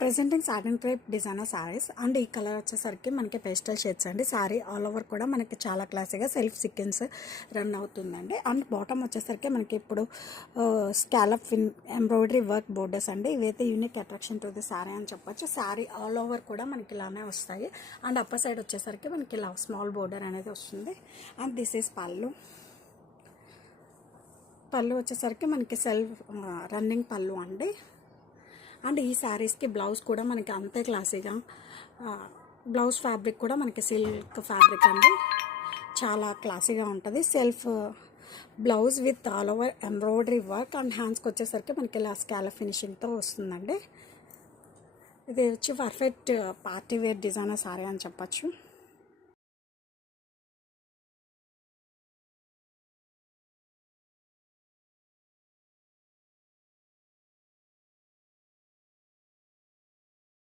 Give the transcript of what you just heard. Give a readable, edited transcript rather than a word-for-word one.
Presenting satin crepe designer saris and ఈ colour వచ్చేసరికి మనకి పేస్టల్ షేడ్స్ అండి. సారీ ఆల్ ఓవర్ కూడా మనకి చాలా క్లాసీగా సెల్ఫ్ సీక్వెన్స్ రన్ అవుతుందండి. అండ్ బాటమ్ వచ్చేసరికి మనకి ఇప్పుడు స్కాలప్ ఎంబ్రాయిడరీ వర్క్ బోర్డర్స్ అండి. ఇవైతే unique attraction to the sorry అని చెప్పొచ్చు. సారీ ఆల్ ఓవర్ కూడా మనకి ఇలానే వస్తాయి. అండ్ అప్పర్ సైడ్ వచ్చేసరికి మనకి ఇలా స్మాల్ బోర్డర్ అనేది వస్తుంది. అండ్ దిస్ ఈస్ పళ్ళు వచ్చేసరికి మనకి సెల్ఫ్ రన్నింగ్ పళ్ళు అండి. అండ్ ఈ శారీస్కి బ్లౌజ్ కూడా మనకి అంతే క్లాసీగా బ్లౌజ్ ఫ్యాబ్రిక్ కూడా మనకి సిల్క్ ఫ్యాబ్రిక్ అండి. చాలా క్లాసీగా ఉంటుంది. Self blouse with all over embroidery work and హ్యాండ్స్కి వచ్చేసరికి మనకి ఇలా స్కాలప్ ఫినిషింగ్తో వస్తుందండి. ఇది వచ్చి perfect party wear designer sari అని చెప్పచ్చు.